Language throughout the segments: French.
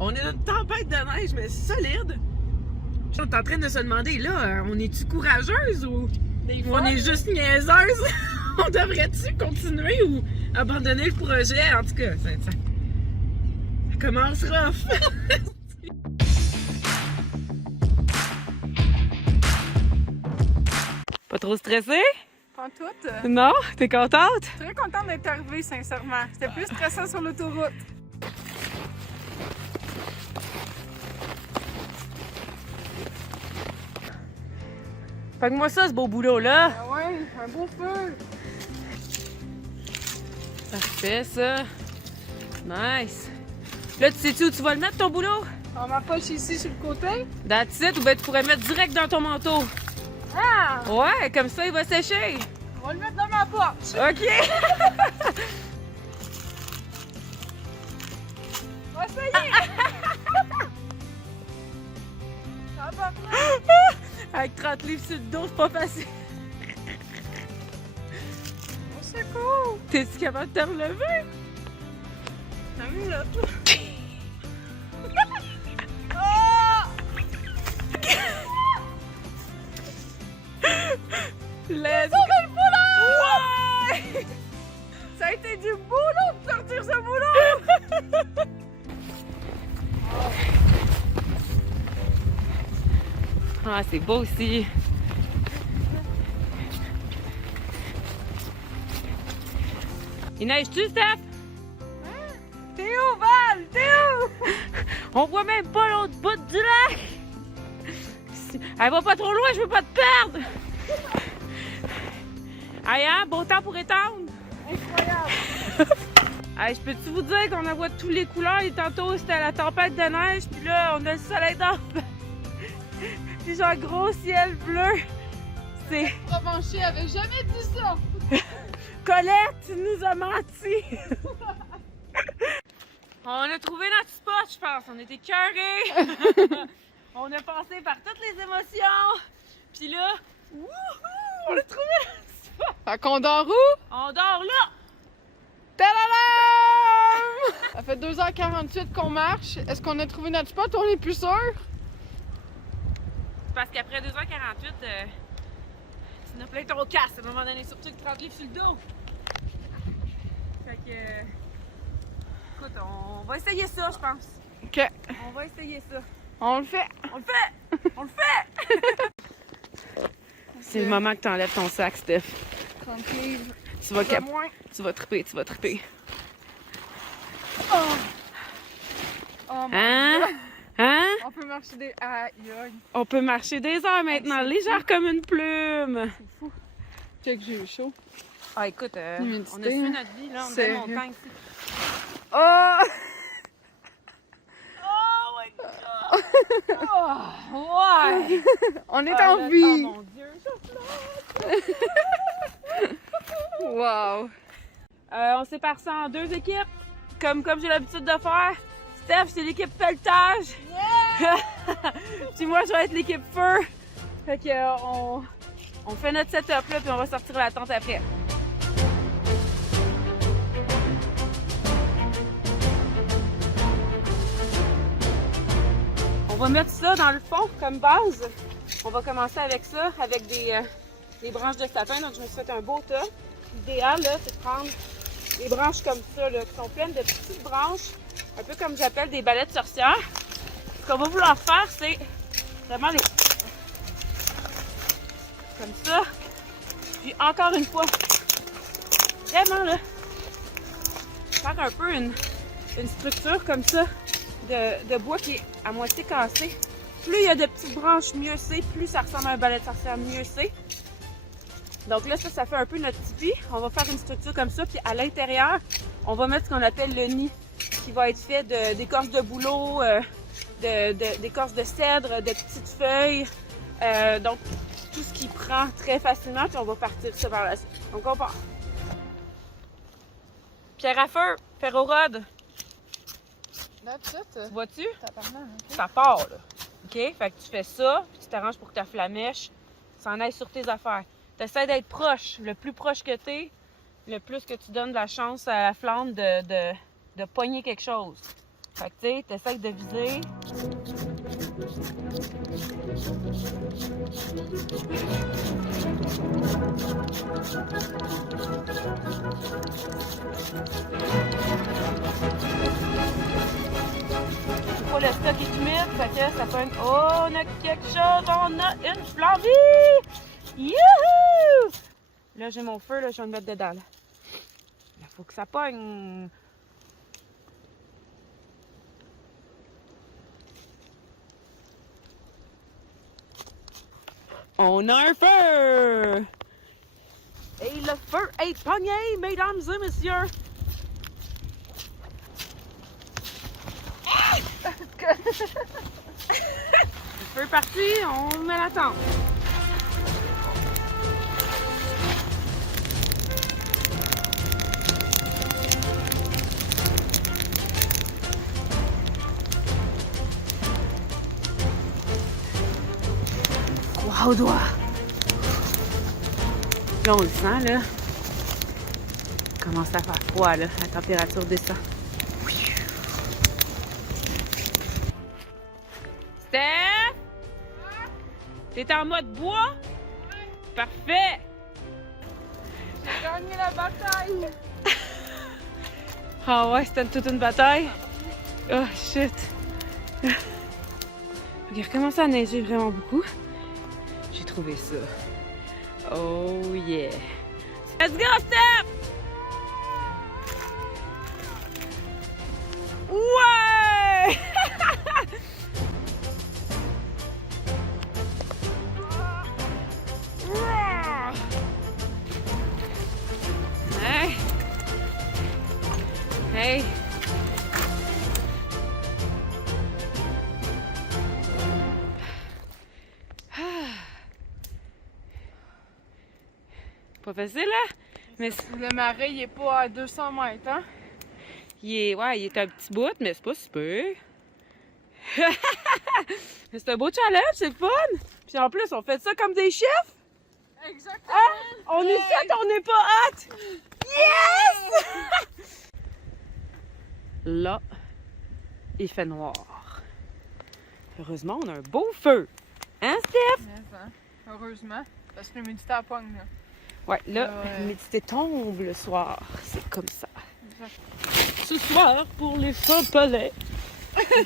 On est dans une tempête de neige, mais solide. On est en train de se demander, là, on est-tu courageuse ou on est juste niaiseuse? On devrait-tu continuer ou abandonner le projet? En tout cas, ça commence rough. Pas trop stressée? Pas toutes. Non? T'es contente? Très contente d'être arrivée, sincèrement. C'était plus stressant sur l'autoroute. Fais-moi ça, ce beau boulot-là. Ah ouais, un beau feu. Parfait, ça. Nice. Là, tu sais-tu où tu vas le mettre, ton boulot? On m'a poche ici sur le côté. That's it, ou bien tu pourrais le mettre direct dans ton manteau. Ah! Ouais, comme ça, il va sécher. On va le mettre dans ma poche. OK. On va essayer. Ça va bien. Avec 30 livres sur le dos, c'est pas facile. Au secours. T'es-tu capable de te relever? T'as vu là? Oh! Let's Sauver le boulot! Ouais! Ça a été du boulot de sortir ce boulot! Ah, c'est beau aussi. Il neige-tu, Steph? T'es où, Val? T'es où? On voit même pas l'autre bout du lac! Elle va pas trop loin, je veux pas te perdre! Aïe, hein? Beau temps pour étendre! Incroyable! Hey, je peux-tu vous dire qu'on en voit de toutes les couleurs? Et tantôt, c'était la tempête de neige, puis là, on a le soleil d'en face. Puis genre, gros ciel bleu. C'est... Provencher avait jamais dit ça! Colette, tu nous as menti! On a trouvé notre spot, je pense. On était cœurés. On a passé par toutes les émotions. Puis là, wouhou! On a trouvé notre spot. Fait qu'on dort où? On dort là. Tadadam! Ça fait 2h48 qu'on marche. Est-ce qu'on a trouvé notre spot ou on est plus sûr? Parce qu'après 2h48, tu n'as plein ton casque à un moment donné, surtout que 30 livres sur le dos. Fait que... écoute, on va essayer ça, je pense. OK. On va essayer ça. On le fait. On le fait! On le fait! C'est le moment que tu enlèves ton sac, Steph. 30 livres. Tu vas Pas moins. Tu vas triper, tu vas triper. Oh! Oh my Hein? God. Hein? On peut marcher des... Aïe, aïe. On peut marcher des heures maintenant, c'est légère comme une plume. C'est fou. Check, j'ai eu chaud. Ah, écoute, L'humidité, on a su notre vie, là. On est sérieux. montagne ici. Oh! Oh my God! Oh, ouais! On est Ah, en là, vie! Oh mon Dieu, je flotte! Wow! On sépare ça en deux équipes, comme j'ai l'habitude de faire. Steph, c'est l'équipe pelletage. Yeah! Puis moi, je vais être l'équipe feu. Fait que on fait notre setup là, puis on va sortir la tente après. On va mettre ça dans le fond comme base. On va commencer avec ça, avec des branches de sapin. Donc, je me suis fait un beau tas. L'idéal, là, c'est de prendre des branches comme ça, là, qui sont pleines de petites branches, un peu comme j'appelle des balais de sorcières. Ce qu'on va vouloir faire, c'est vraiment les... comme ça. Puis encore une fois, vraiment là, faire un peu une structure comme ça de bois qui est à moitié cassé. Plus il y a de petites branches, mieux c'est. Plus ça ressemble à un balai de sorcière, mieux c'est. Donc là, ça fait un peu notre tipi. On va faire une structure comme ça. Puis à l'intérieur, on va mettre ce qu'on appelle le nid, qui va être fait d'écorce de bouleau, d'écorce de cèdre, de petites feuilles. Donc, tout ce qui prend très facilement. Puis on va partir ça par la suite. Donc, on part. Pierre à feu, ferro-rod. That's it. Tu vois-tu? Tabarnak, ok. Ça part, là. OK? Fait que tu fais ça, puis tu t'arranges pour que ta flamèche s'en aille sur tes affaires. Tu essaies d'être proche. Le plus proche que tu es, le plus que tu donnes de la chance à la flamme de pogner quelque chose. Fait que tu sais, t'essayes de viser. C'est pas le stock est humide, fait que ça fait oh, on a quelque chose, on a une flambée! Youhou! Là, j'ai mon feu, là, je vais me mettre dedans. Là. Il faut que ça pogne. On a un feu! Et le feu est pogné, mesdames et messieurs! Le feu est parti, on met la tente. Froid au doigt. Là, on le sent, là. Il commence à faire froid, là. La température descend. Steph? T'es en mode bois? Parfait! J'ai gagné la bataille! Ah ouais, c'était toute une bataille? Oh shit! Il recommence à neiger vraiment beaucoup. J'ai trouvé ça. Oh yeah! Let's go, Steph! Ouais! Hey! Hey! Pas facile, hein? Mais Le marais, il est pas à 200 mètres, hein? il est un petit bout, mais c'est pas super. Mais c'est un beau challenge, c'est le fun! Puis en plus, on fait ça comme des chefs! Exactement! Hein? On est sûr qu'on n'est pas hâte! Yes! Là, il fait noir. Heureusement, on a un beau feu. Hein, Steph? Mais, hein, heureusement, parce que l'humidité à pogne, là. Ouais, là, Ouais. l'humidité tombe le soir. C'est comme ça. Exact. Ce soir, pour les fins palais,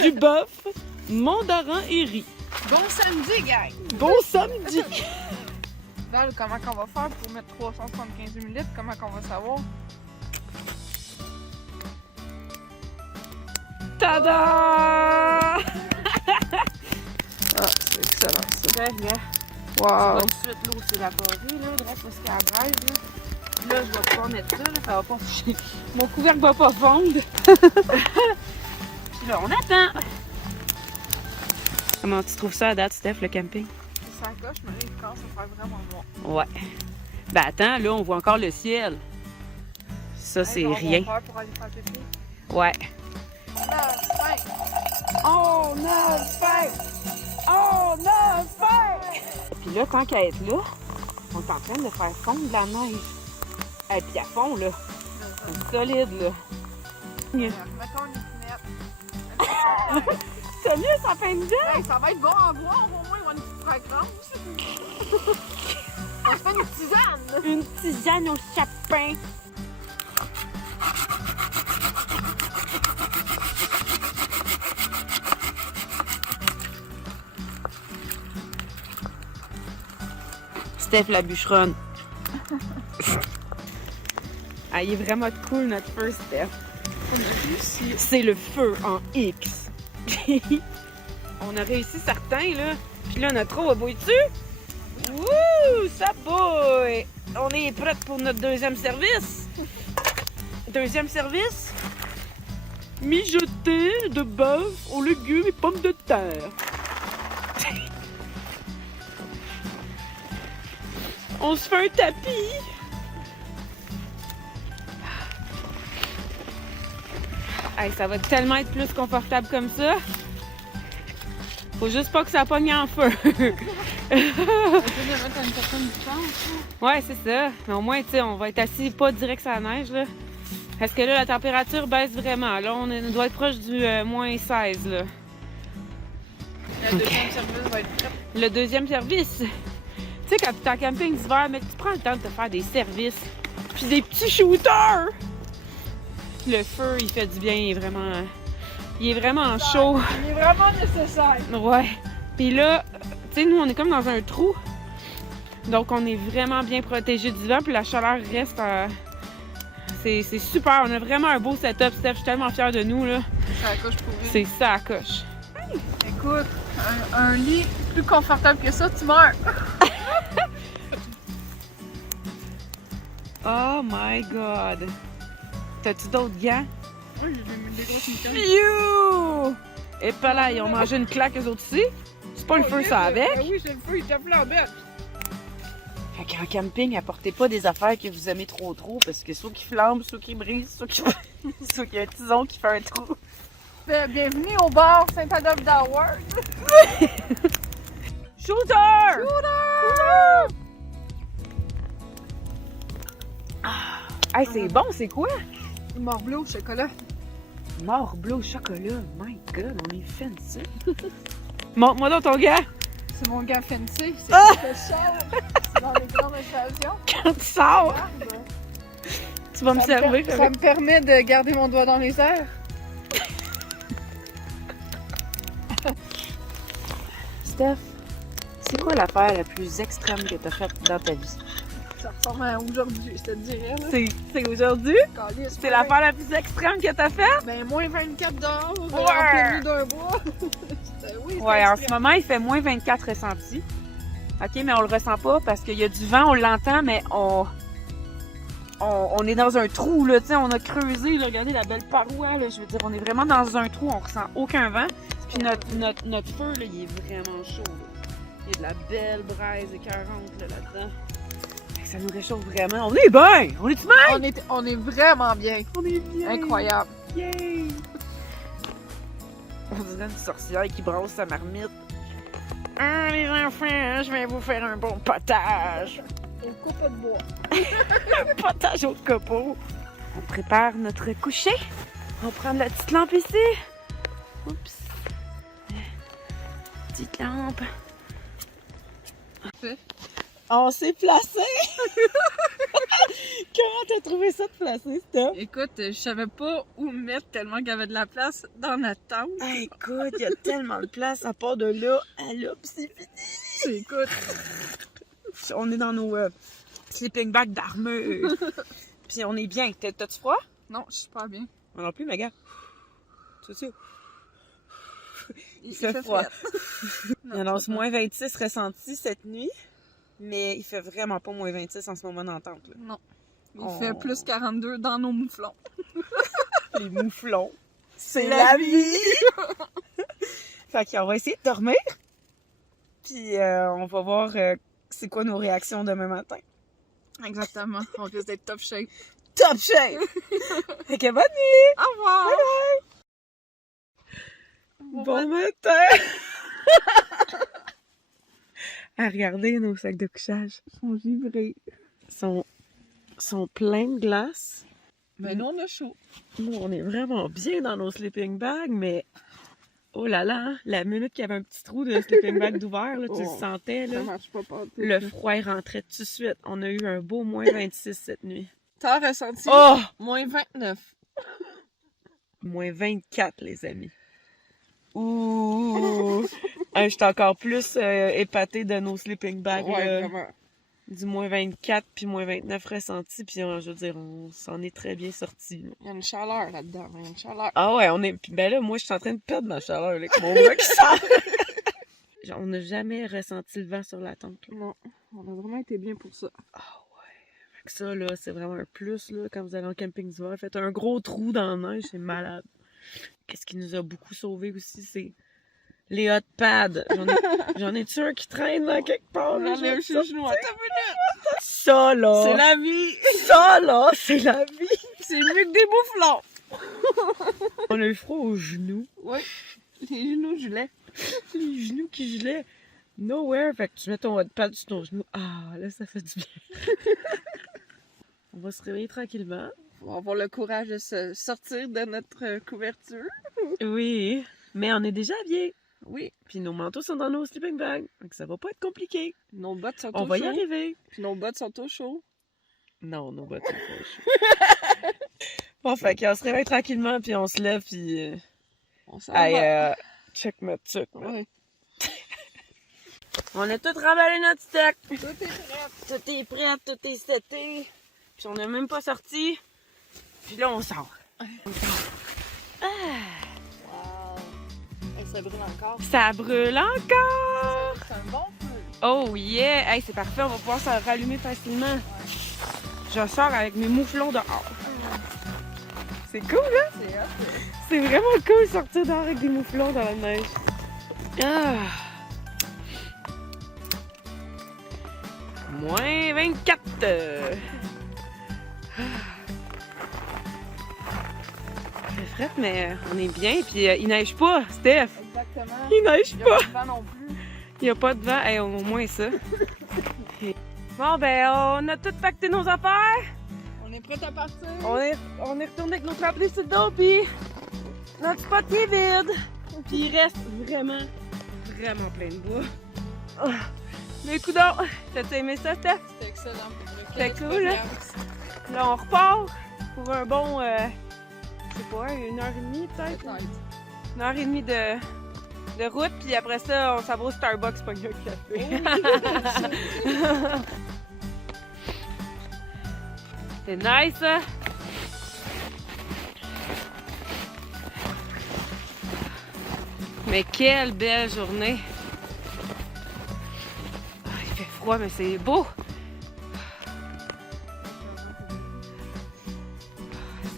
du bœuf, mandarin et riz. Bon samedi, gang! Bon samedi! Là, comment qu'on va faire pour mettre 375 ml? Comment qu'on va savoir? Tada! Ah, c'est excellent ça. Wow! Tout de suite, l'eau s'est évaporée, là, direct parce qu'elle braise, là. Là, je vais pouvoir mettre ça, là, ça va pas... Mon couvercle va pas fondre. Puis là, on attend. Comment tu trouves ça à date, Steph, le camping? Ça coche, mais là, il commence à faire vraiment noir. Ouais. Ben attends, là, on voit encore le ciel. Ça, c'est rien. On va faire pour aller faire pipi. Ouais. On a faim! On a faim! Puis là, tant qu'à être là, on est en train de faire fondre de la neige. Et puis à fond, là. C'est solide, là. Mettons une fenêtre. Sérieux, ça fait une idée? Hey, ça va être bon à boire, au moins, il va une petite fragrance. On se fait une tisane! Une tisane au chapin. Steph la bûcheronne. Ah, il est vraiment cool notre feu, Steph. C'est le feu en X. On a réussi certains, là. Puis là, notre eau a bouillé dessus. Wouh, ça bouille. On est prêts pour notre deuxième service. Deuxième service. Mijoter de bœuf aux légumes et pommes de terre. On se fait un tapis. Hey, ça va tellement être plus confortable comme ça. Faut juste pas que ça pogne en feu. On peut le mettre à une certaine distance. Ouais, c'est ça. Mais au moins, tu sais, on va être assis pas direct sur la neige, là. Parce que là, la température baisse vraiment. Là, on doit être proche du moins 16, là. Le deuxième service va être prêt. Le deuxième service. Tu sais, quand tu es en camping d'hiver, mais tu prends le temps de te faire des services. Puis des petits shooters! Le feu, il fait du bien, il est vraiment chaud. Il est vraiment nécessaire. Ouais. Puis là, tu sais, nous, on est comme dans un trou. Donc, on est vraiment bien protégé du vent, puis la chaleur reste. C'est super. On a vraiment un beau setup, Steph. Je suis tellement fière de nous, là. Ça accroche pour vrai. C'est ça à coche. Écoute, un lit plus confortable que ça, tu meurs. Oh my God! T'as-tu d'autres gants? Oui, j'ai des grosses mitaines. You! Et pas là, ils ont mangé une claque eux autres aussi. C'est pas le feu, ça avec. Oui, c'est le feu, il tape la bête. Fait qu'en camping, apportez pas des affaires que vous aimez trop, parce que soit qui flambent, soit qui brisent, soit qu'il y a un tison qui fait un trou. Bienvenue au bar Saint-Adolphe d'Howard. Shooter! Shooter! Hey, c'est bon, c'est quoi? Mort bleu au chocolat. Mort bleu au chocolat. My God, on est fancy. Montre-moi donc ton gars. C'est mon gars fancy, c'est spécial. C'est dans les grandes occasions. Quand tu sors, Regarde. tu vas me servir. Ça me permet de garder mon doigt dans les airs. Steph, c'est quoi l'affaire la plus extrême que t'as faite dans ta vie? Ça ressemble à aujourd'hui, je te dirais. Là. C'est aujourd'hui? Calisse, C'est l'affaire la plus extrême que t'as faite? Ben, moins 24 dehors, Ouais. en plein milieu d'un bois. Oui, Ouais, en ce moment, il fait moins 24 ressentis. OK, mais on le ressent pas parce qu'il y a du vent, on l'entend, mais on est dans un trou, là, tu sais, on a creusé, là, regardez la belle paroi, là, je veux dire, on est vraiment dans un trou, on ressent aucun vent. Puis notre feu, là, il est vraiment chaud, là. Il y a de la belle braise écœurante, là-dedans. Fait que ça nous réchauffe vraiment. On est bien! On est-tu bien? On est vraiment bien. On est bien! Incroyable. Yay! On dirait une sorcière qui brasse sa marmite. Ah, les enfants, je vais vous faire un bon potage! Au copeau de bois. Un potage au copeau! On prépare notre coucher. On prend la petite lampe ici. Oups. Petite lampe. Parfait. On s'est placé! Comment t'as trouvé ça de placer, Steph? Écoute, je savais pas où me mettre tellement qu'il y avait de la place dans notre tente. Hey, écoute, il y a tellement de place à part de là à là, pis c'est fini! Écoute, On est dans nos sleeping bags d'armure. Puis on est bien. T'as-tu froid? non, je suis pas bien. Moi non plus, mais gars. Tu sais, Il fait froid. fret. Il annonce moins 26 ressentis cette nuit, mais il fait vraiment pas moins 26 en ce moment dans la tente, là. Non. Il fait plus 42 dans nos mouflons. Les mouflons. C'est la vie! Fait qu'on va essayer de dormir. Puis on va voir c'est quoi nos réactions demain matin. Exactement. On risque d'être top shape. Top shape! Fait que bonne nuit! Au revoir! Bon matin! À regarder nos sacs de couchage. Ils sont givrés. Ils sont pleins de glace. Mais nous, on a chaud. Nous, on est vraiment bien dans nos sleeping bags, mais oh là là, hein, la minute qu'il y avait un petit trou de sleeping bag d'ouvert, là, tu le sentais, là. Ça marche pas partout. Le froid rentrait tout de suite. On a eu un beau moins 26 cette nuit. T'as ressenti? Oh! Moins 29. Moins 24, les amis. Ouh! Je suis encore plus épatée de nos sleeping bags. Ouais, là. vraiment. Du moins 24 puis moins 29 ressentis. Puis je veux dire, on s'en est très bien sortis. Là. Il y a une chaleur là-dedans. Il y a une chaleur. Ah ouais, on est. Puis ben là, moi, je suis en train de perdre ma chaleur avec mon bras qui sort. On n'a jamais ressenti le vent sur la tente. Là. Non, on a vraiment été bien pour ça. Ah ouais. Fait que ça, là, c'est vraiment un plus, là, quand vous allez en camping d'hiver. Faites un gros trou dans la neige, c'est malade. Qu'est-ce qui nous a beaucoup sauvés aussi, c'est les hot pads. J'en ai-tu un qui traîne là, quelque part? On enlève chez le genou. Attends une minute. Ça, là! C'est la vie. Ça, là, c'est la vie! C'est mieux que des mouflons. On a eu froid aux genoux. Oui, les genoux gelés. Les genoux qui gelaient. Nowhere. Fait que tu mets ton hot pad sur ton genou. Ah, là, ça fait du bien. On va se réveiller tranquillement. On va avoir le courage de se sortir de notre couverture. Oui, mais on est déjà habillés. Oui. Puis nos manteaux sont dans nos sleeping bags. Donc ça va pas être compliqué. Nos bottes sont On au va y chaud. arriver. Puis nos bottes sont au chaud. Non, nos bottes sont pas chaudes. Bon, fait qu'on se réveille tranquillement, puis on se lève, puis... On s'en Hey, va. check notre truc. Ouais. On a tout remballé notre stock. Tout est prêt. Tout est prêt, tout est seté. Puis on n'est même pas sorti. Puis là, on sort. Wow. Hey, ça brûle encore. Ça brûle encore! C'est un bon feu. Oh yeah! Hey, c'est parfait, on va pouvoir se rallumer facilement. Je sors avec mes mouflons dehors. C'est cool, hein? C'est hot. C'est vraiment cool de sortir dehors avec des mouflons dans la neige. Ah! Moins 24! C'est frais, mais on est bien, puis il neige pas, Steph! Exactement. Il neige Il n'y pas! a pas de vent non plus. Il n'y a pas de vent, hey, au moins ça. Bon, ben, on a tout pacté nos affaires. On est prêt à partir. On est retourné avec nos trampolines sur le dos, puis notre spot qui est vide. Puis il reste vraiment plein de bois. Oh. Mais coudonc, t'as aimé ça, Steph? C'était excellent pour le C'était Québec cool, hein? Podcast. Là, on repart pour un bon, je sais pas, 1h30 peut-être? Peut-être. 1h30 de route, puis après ça, on s'en va au Starbucks pour un café. C'est nice, ça! Mais quelle belle journée! Ah, il fait froid, mais c'est beau!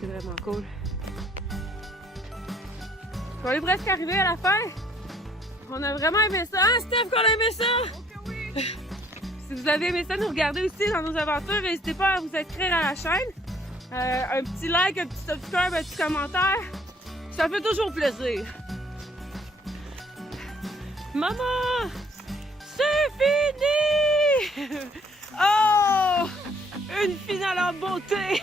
C'est vraiment cool. On est presque arrivé à la fin. On a vraiment aimé ça. Hein, Steph, qu'on a aimé ça? Ok, oui. Si vous avez aimé ça, nous regarder aussi dans nos aventures, n'hésitez pas à vous inscrire à la chaîne. Un petit like, un petit subscribe, un petit commentaire. Ça fait toujours plaisir. Maman! C'est fini! Oh! Une finale en beauté!